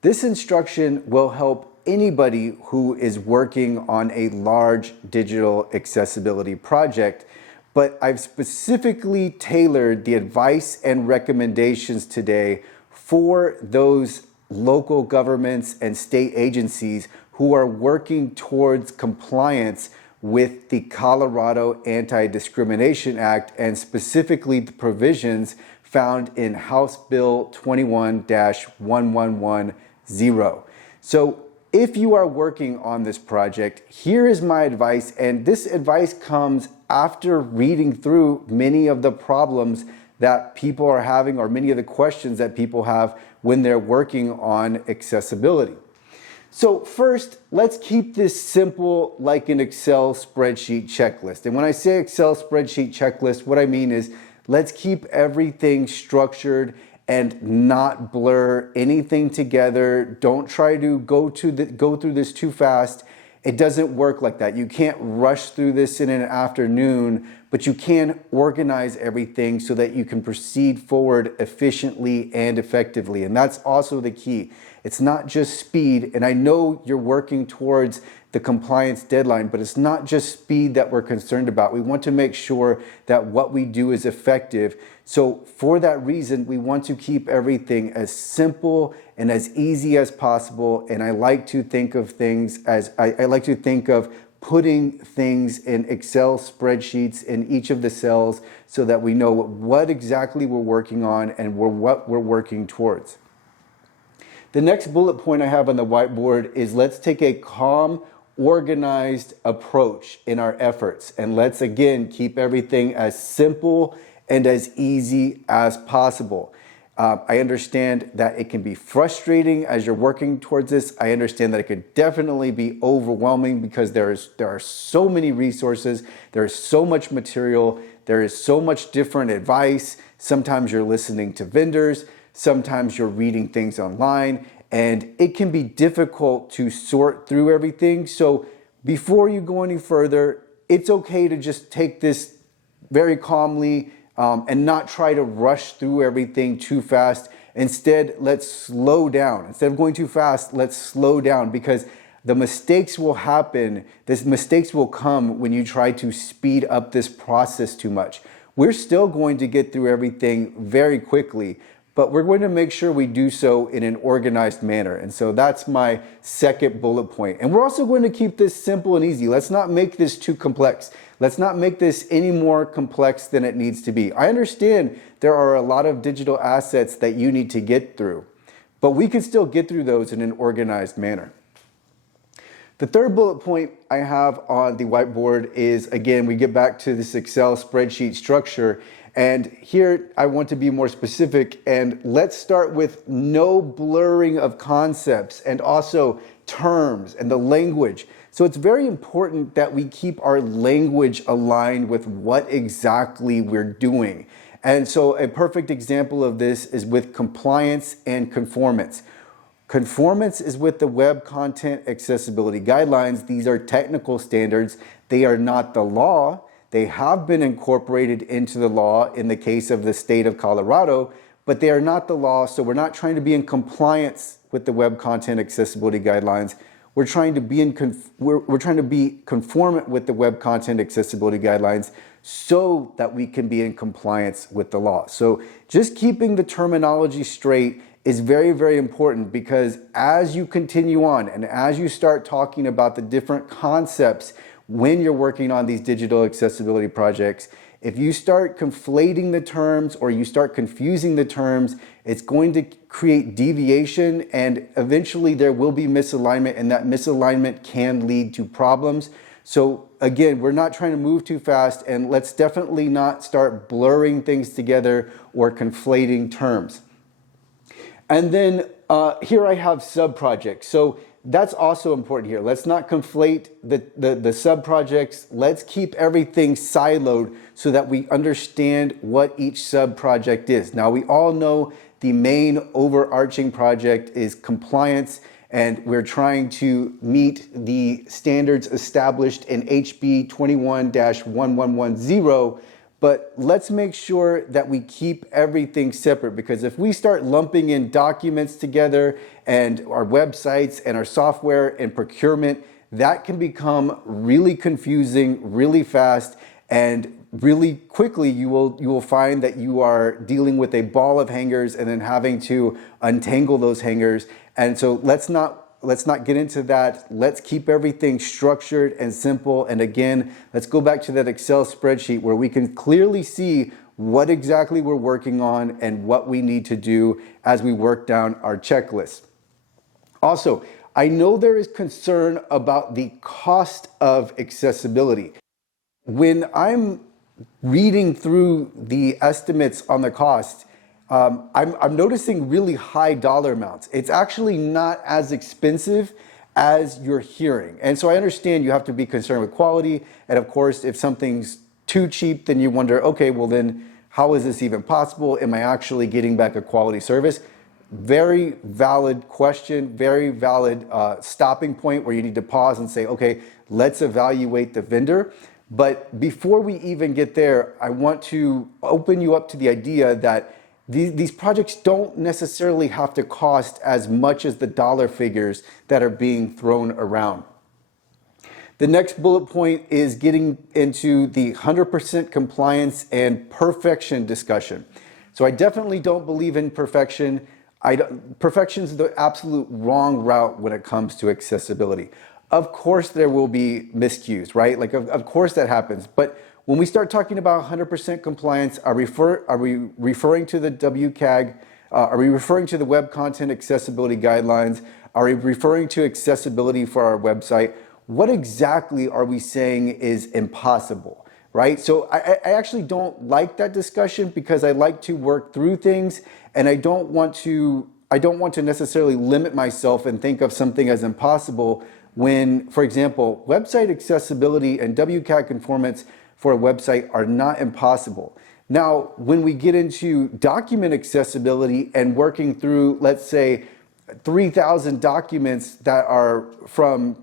This instruction will help anybody who is working on a large digital accessibility project, but I've specifically tailored the advice and recommendations today for those local governments and state agencies who are working towards compliance with the Colorado Anti-Discrimination Act, and specifically the provisions found in House Bill 21-1110. So if you are working on this project, here is my advice, and this advice comes after reading through many of the problems that people are having, or many of the questions that people have when they're working on accessibility. So first, let's keep this simple, like an Excel spreadsheet checklist. And when I say Excel spreadsheet checklist, what I mean is let's keep everything structured and not blur anything together. Don't try to go through this too fast. It doesn't work like that. You can't rush through this in an afternoon, but you can organize everything so that you can proceed forward efficiently and effectively. And that's also the key. It's not just speed, and I know you're working towards the compliance deadline, but it's not just speed that we're concerned about. We want to make sure that what we do is effective. So for that reason, we want to keep everything as simple and as easy as possible. And I like to think of things as, I like to think of putting things in Excel spreadsheets in each of the cells so that we know what exactly we're working on and what we're working towards. The next bullet point I have on the whiteboard is let's take a calm, organized approach in our efforts. And let's again keep everything as simple and as easy as possible. I understand that it can be frustrating as you're working towards this. I understand that it could definitely be overwhelming because there are so many resources, there is so much material, there is so much different advice. Sometimes you're listening to vendors, sometimes you're reading things online, and it can be difficult to sort through everything. So before you go any further, it's okay to just take this very calmly and not try to rush through everything too fast. Instead, let's slow down. Instead of going too fast, let's slow down, because the mistakes will happen. These mistakes will come when you try to speed up this process too much. We're still going to get through everything very quickly, but we're going to make sure we do so in an organized manner. And so that's my second bullet point. And we're also going to keep this simple and easy. Let's not make this too complex. Let's not make this any more complex than it needs to be. I understand there are a lot of digital assets that you need to get through, but we can still get through those in an organized manner. The third bullet point I have on the whiteboard is, again, we get back to this Excel spreadsheet structure. And here I want to be more specific, and let's start with no blurring of concepts and also terms and the language. So it's very important that we keep our language aligned with what exactly we're doing. And so a perfect example of this is with compliance and conformance. Conformance is with the Web Content Accessibility Guidelines. These are technical standards. They are not the law. They have been incorporated into the law in the case of the state of Colorado, but they are not the law. So we're not trying to be in compliance with the Web Content Accessibility Guidelines. We're trying to be conformant with the Web Content Accessibility Guidelines so that we can be in compliance with the law. So just keeping the terminology straight is very, very important, because as you continue on and as you start talking about the different concepts when you're working on these digital accessibility projects, if you start conflating the terms or you start confusing the terms, it's going to create deviation, and eventually there will be misalignment, and that misalignment can lead to problems. So again, we're not trying to move too fast, and let's definitely not start blurring things together or conflating terms. And then here I have sub-projects. So that's also important here. Let's not conflate the sub-projects. Let's keep everything siloed so that we understand what each sub-project is. Now, we all know the main overarching project is compliance, and we're trying to meet the standards established in HB21-1110. but let's make sure that we keep everything separate, because if we start lumping in documents together and our websites and our software and procurement, that can become really confusing really fast, and really quickly you will find that you are dealing with a ball of hangers and then having to untangle those hangers. And so let's not get into that. Let's keep everything structured and simple. And again, let's go back to that Excel spreadsheet where we can clearly see what exactly we're working on and what we need to do as we work down our checklist. Also, I know there is concern about the cost of accessibility. When I'm reading through the estimates on the cost, I'm noticing really high dollar amounts. It's actually not as expensive as you're hearing. And so I understand you have to be concerned with quality. And of course, if something's too cheap, then you wonder, okay, well then how is this even possible? Am I actually getting back a quality service? Very valid question, very valid stopping point where you need to pause and say, okay, let's evaluate the vendor. But before we even get there, I want to open you up to the idea that these projects don't necessarily have to cost as much as the dollar figures that are being thrown around. The next bullet point is getting into the 100% compliance and perfection discussion. So I definitely don't believe in perfection. Perfection is the absolute wrong route when it comes to accessibility. Of course there will be miscues, right? Like of course that happens. But when we start talking about 100% compliance, are we referring to the WCAG? Are we referring to the Web Content Accessibility Guidelines? Are we referring to accessibility for our website? What exactly are we saying is impossible, right? So I actually don't like that discussion, because I like to work through things, and I don't want to necessarily limit myself and think of something as impossible when, for example, website accessibility and WCAG conformance for a website are not impossible. Now, when we get into document accessibility and working through, let's say, 3,000 documents that are from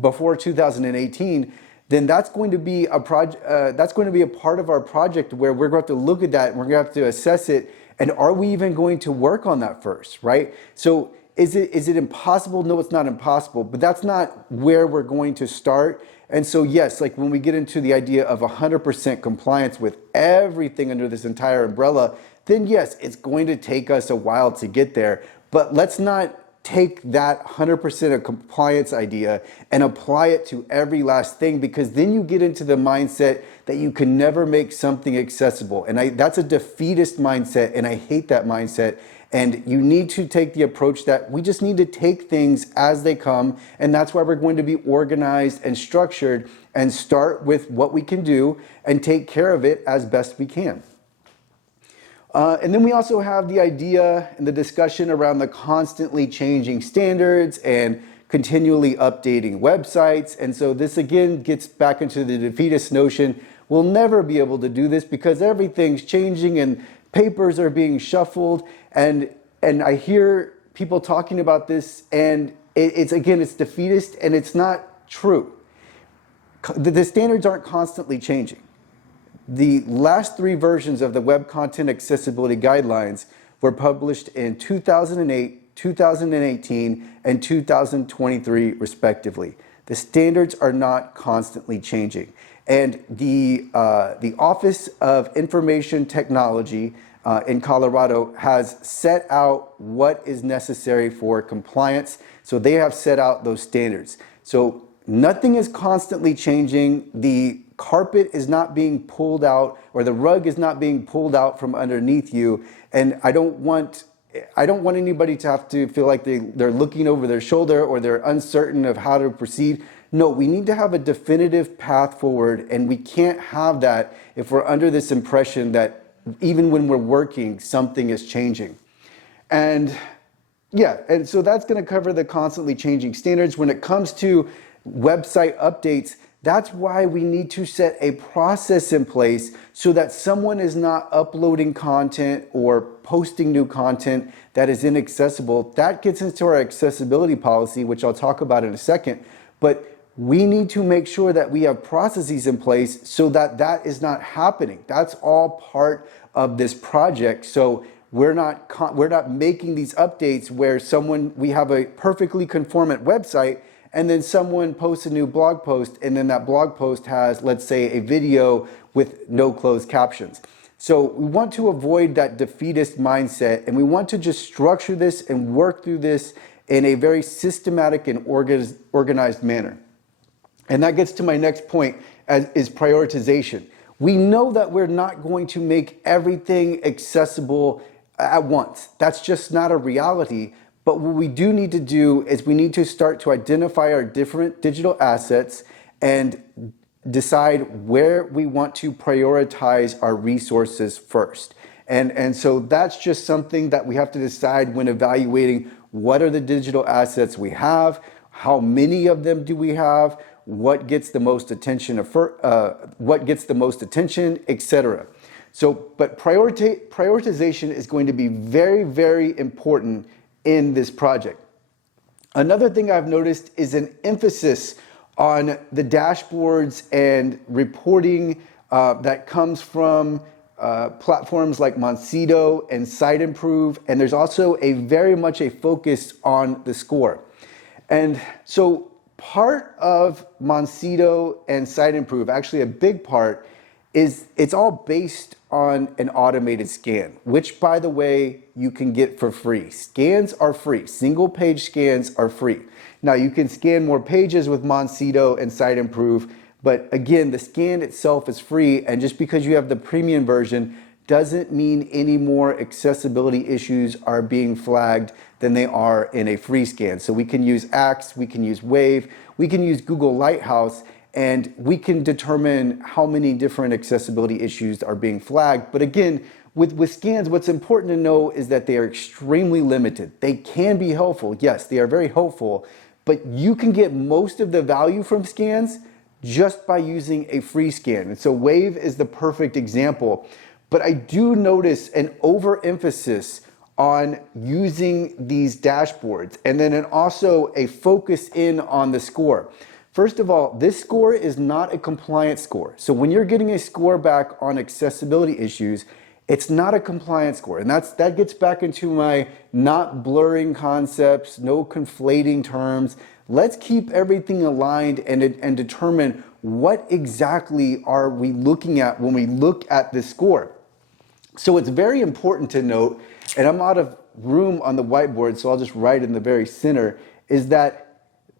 before 2018, then that's going to be a part of our project where we're going to have to look at that and we're going to have to assess it. And are we even going to work on that first, right? So is it impossible? No, it's not impossible, but that's not where we're going to start. And so yes, like when we get into the idea of 100% compliance with everything under this entire umbrella, then yes, it's going to take us a while to get there. But let's not take that 100% of compliance idea and apply it to every last thing, because then you get into the mindset that you can never make something accessible. And that's a defeatist mindset, and I hate that mindset. And you need to take the approach that we just need to take things as they come, and that's why we're going to be organized and structured and start with what we can do and take care of it as best we can. And then we also have the idea and the discussion around the constantly changing standards and continually updating websites. And so this again gets back into the defeatist notion. We'll never be able to do this because everything's changing and papers are being shuffled. And I hear people talking about this, and it's defeatist, and it's not true. The standards aren't constantly changing. The last 3 versions of the Web Content Accessibility Guidelines were published in 2008, 2018, and 2023, respectively. The standards are not constantly changing. And the Office of Information Technology in Colorado has set out what is necessary for compliance. So they have set out those standards. So nothing is constantly changing. The carpet is not being pulled out, or the rug is not being pulled out from underneath you. And I don't want anybody to have to feel like they're looking over their shoulder or they're uncertain of how to proceed. No, we need to have a definitive path forward, and we can't have that if we're under this impression that even when we're working, something is changing. And so that's going to cover the constantly changing standards. When it comes to website updates, that's why we need to set a process in place so that someone is not uploading content or posting new content that is inaccessible. That gets into our accessibility policy, which I'll talk about in a second. But we need to make sure that we have processes in place so that that is not happening. That's all part of this project. So we're not making these updates where we have a perfectly conformant website and then someone posts a new blog post and then that blog post has, let's say, a video with no closed captions. So we want to avoid that defeatist mindset, and we want to just structure this and work through this in a very systematic and organized manner. And that gets to my next point, is prioritization. We know that we're not going to make everything accessible at once. That's just not a reality. But what we do need to do is we need to start to identify our different digital assets and decide where we want to prioritize our resources first. And so that's just something that we have to decide when evaluating what are the digital assets we have, how many of them do we have, what gets the most attention, etc. So, but prioritization is going to be very, very important in this project. Another thing I've noticed is an emphasis on the dashboards and reporting that comes from platforms like Monsito and SiteImprove, and there's also very much a focus on the score. And so part of Monsito and SiteImprove, actually a big part, is it's all based on an automated scan, which, by the way, you can get for free. Scans are free. Single page scans are free. Now, you can scan more pages with Monsito and SiteImprove, but again, the scan itself is free, and just because you have the premium version doesn't mean any more accessibility issues are being flagged than they are in a free scan. So we can use Axe, we can use Wave, we can use Google Lighthouse, and we can determine how many different accessibility issues are being flagged. But again, with scans, what's important to know is that they are extremely limited. They can be helpful. Yes, they are very helpful, but you can get most of the value from scans just by using a free scan. And so Wave is the perfect example. But I do notice an overemphasis on using these dashboards, and then also a focus in on the score. First of all, this score is not a compliance score. So when you're getting a score back on accessibility issues, it's not a compliance score. And that gets back into my not blurring concepts, no conflating terms. Let's keep everything aligned and determine what exactly are we looking at when we look at this score. So it's very important to note, and I'm out of room on the whiteboard, so I'll just write in the very center, is that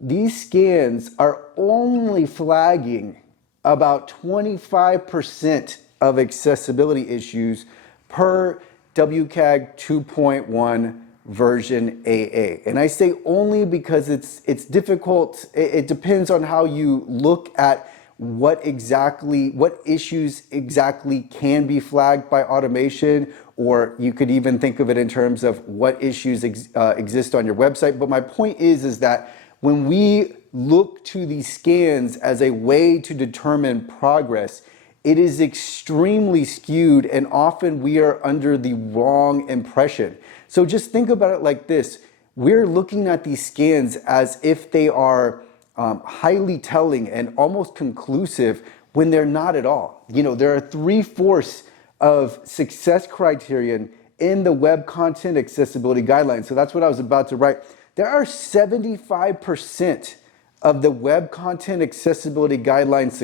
these scans are only flagging about 25% of accessibility issues per WCAG 2.1 version AA. And I say only because it's difficult. It depends on how you look at what issues exactly can be flagged by automation, or you could even think of it in terms of what issues exist on your website. But my point is that when we look to these scans as a way to determine progress, it is extremely skewed, and often we are under the wrong impression. So just think about it like this. We're looking at these scans as if they are highly telling and almost conclusive when they're not at all. You know, there are 3/4 of success criterion in the Web Content Accessibility Guidelines. So that's what I was about to write. There are 75% of the Web Content Accessibility Guidelines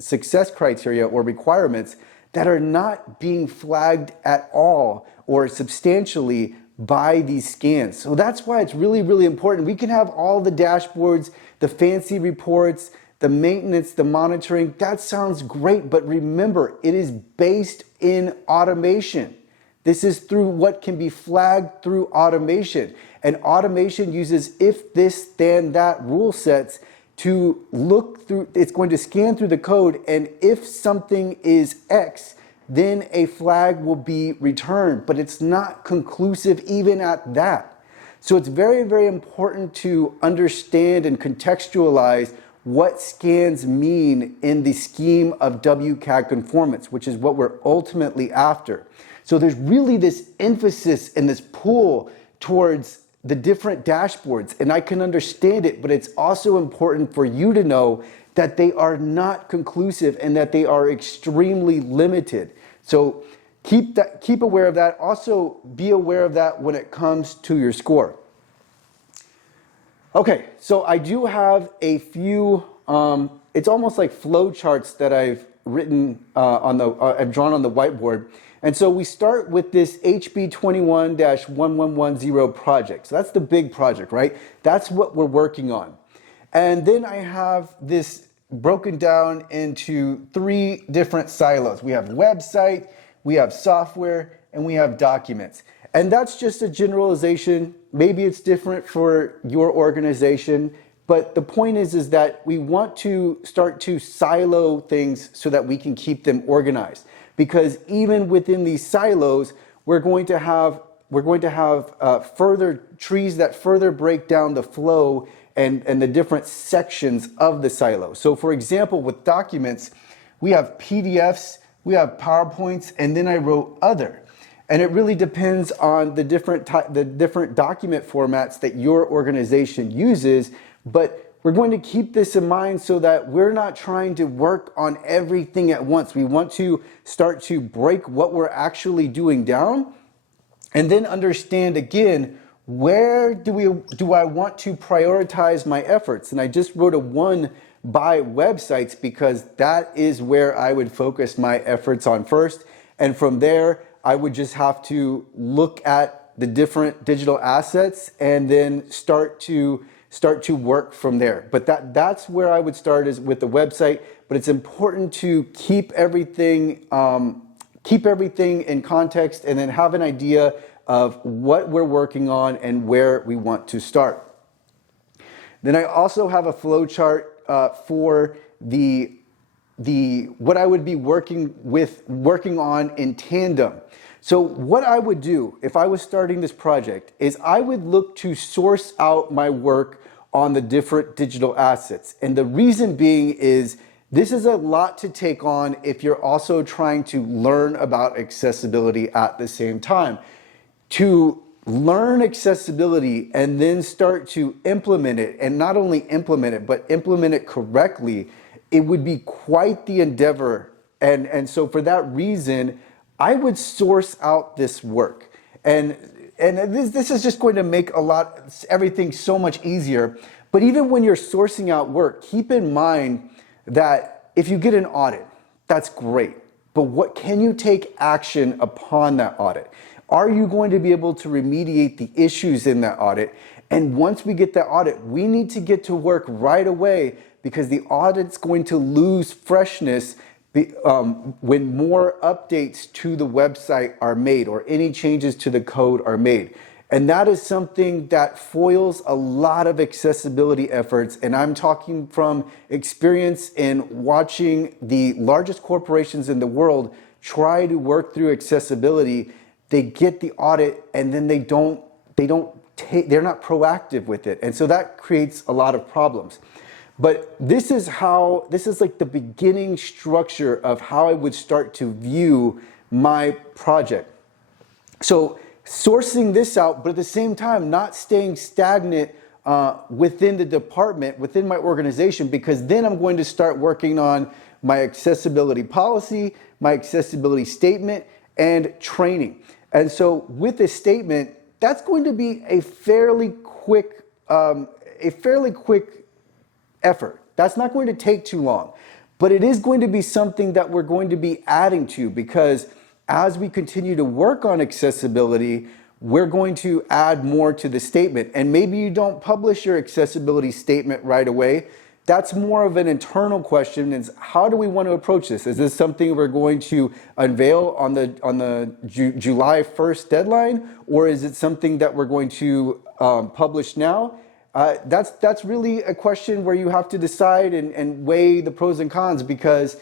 success criteria or requirements that are not being flagged at all or substantially by these scans. So that's why it's really, really important. We can have all the dashboards, the fancy reports, the maintenance, the monitoring. That sounds great, but remember, it is based in automation. This is through what can be flagged through automation. And automation uses if this, then that rule sets to look through, it's going to scan through the code, and if something is X, then a flag will be returned, but it's not conclusive even at that. So it's very, very important to understand and contextualize what scans mean in the scheme of WCAG conformance, which is what we're ultimately after. So there's really this emphasis and this pull towards the different dashboards and I can understand it, but it's also important for you to know that they are not conclusive and that they are extremely limited. So keep aware of that. Also be aware of that when it comes to your score. Okay, so I do have a few, it's almost like flow charts that I've written I've drawn on the whiteboard. And so we start with this HB21-1110 project. So that's the big project, right? That's what we're working on. And then I have this broken down into 3 different silos. We have website, we have software, and we have documents. And that's just a generalization. Maybe it's different for your organization, but the point is that we want to start to silo things so that we can keep them organized. Because even within these silos, we're going to have further trees that further break down the flow and the different sections of the silo. So for example, with documents, we have PDFs, we have PowerPoints, and then I wrote other. And it really depends on the different document formats that your organization uses, but we're going to keep this in mind so that we're not trying to work on everything at once. We want to start to break what we're actually doing down and then understand again, where do I want to prioritize my efforts? And I just wrote a 1 by websites because that is where I would focus my efforts on first. And from there, I would just have to look at the different digital assets and then start to work from there. But that's where I would start, is with the website. But it's important to keep everything in context and then have an idea of what we're working on and where we want to start. Then I also have a flow chart for what I would be working on in tandem. So what I would do if I was starting this project is I would look to source out my work on the different digital assets. And the reason being is this is a lot to take on if you're also trying to learn about accessibility at the same time. To learn accessibility and then start to implement it, and not only implement it, but implement it correctly, it would be quite the endeavor. And so for that reason, I would source out this work. And this is just going to make everything so much easier. But even when you're sourcing out work, keep in mind that if you get an audit, that's great. But what can you take action upon that audit? Are you going to be able to remediate the issues in that audit? And once we get that audit, we need to get to work right away, because the audit's going to lose freshness when more updates to the website are made or any changes to the code are made. And that is something that foils a lot of accessibility efforts. And I'm talking from experience in watching the largest corporations in the world try to work through accessibility. They get the audit and then they're not proactive with it. And so that creates a lot of problems. But this is like the beginning structure of how I would start to view my project. So sourcing this out, but at the same time, not staying stagnant within the department, within my organization, because then I'm going to start working on my accessibility policy, my accessibility statement, and training. And so with this statement, that's going to be a fairly quick effort. That's not going to take too long, but it is going to be something that we're going to be adding to, because as we continue to work on accessibility, we're going to add more to the statement. And maybe you don't publish your accessibility statement right away. That's more of an internal question, is how do we want to approach this? Is this something we're going to unveil on the July 1st deadline, or is it something that we're going to publish now? That's really a question where you have to decide and weigh the pros and cons, because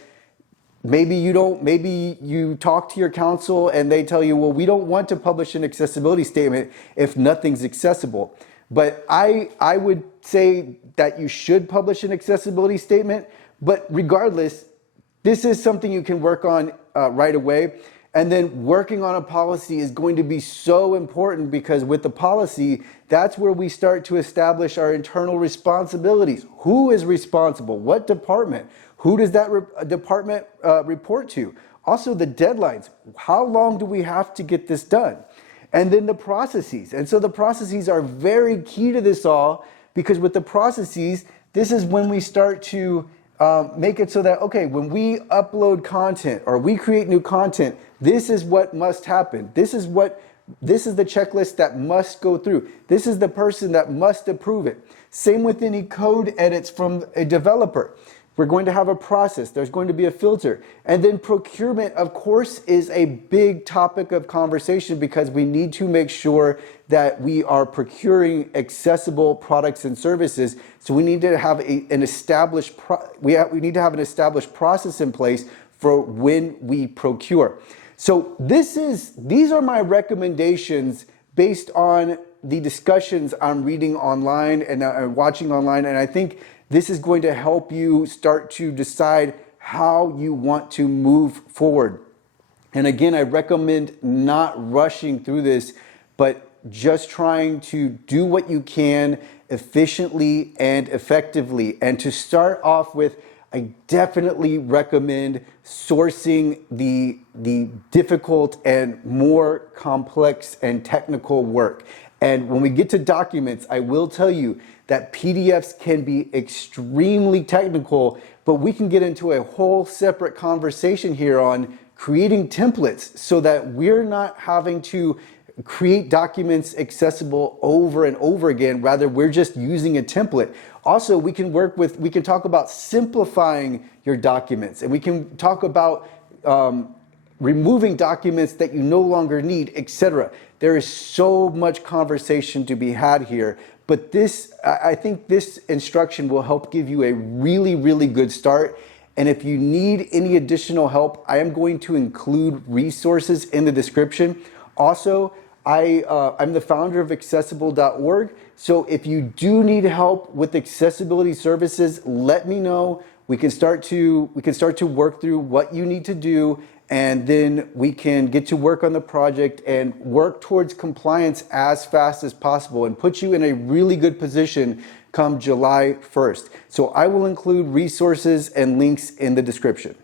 maybe you talk to your counsel and they tell you, well, we don't want to publish an accessibility statement if nothing's accessible. But I would say that you should publish an accessibility statement. But regardless, this is something you can work on right away. And then working on a policy is going to be so important, because with the policy, that's where we start to establish our internal responsibilities. Who is responsible? What department? Who does that department report to? Also the deadlines. How long do we have to get this done? And then the processes. And so the processes are very key to this all, because with the processes, this is when we start to make it so that, okay, when we upload content or we create new content, this is what must happen. This is the checklist that must go through. This is the person that must approve it. Same with any code edits from a developer. We're going to have a process. There's going to be a filter. And then procurement, of course, is a big topic of conversation, because we need to make sure that we are procuring accessible products and services. So we need to have an established process in place for when we procure. So these are my recommendations based on the discussions I'm reading online and watching online, and I think this is going to help you start to decide how you want to move forward. And again, I recommend not rushing through this, but just trying to do what you can efficiently and effectively. And to start off with, I definitely recommend sourcing the difficult and more complex and technical work. And when we get to documents, I will tell you that PDFs can be extremely technical, but we can get into a whole separate conversation here on creating templates so that we're not having to create documents accessible over and over again. Rather, we're just using a template. Also, we can talk about simplifying your documents, and we can talk about removing documents that you no longer need, etc. There is so much conversation to be had here, but I think this instruction will help give you a really, really good start. And if you need any additional help, I am going to include resources in the description. Also, I'm the founder of accessible.org. So if you do need help with accessibility services, let me know. We can start to work through what you need to do, and then we can get to work on the project and work towards compliance as fast as possible and put you in a really good position come July 1st. So I will include resources and links in the description.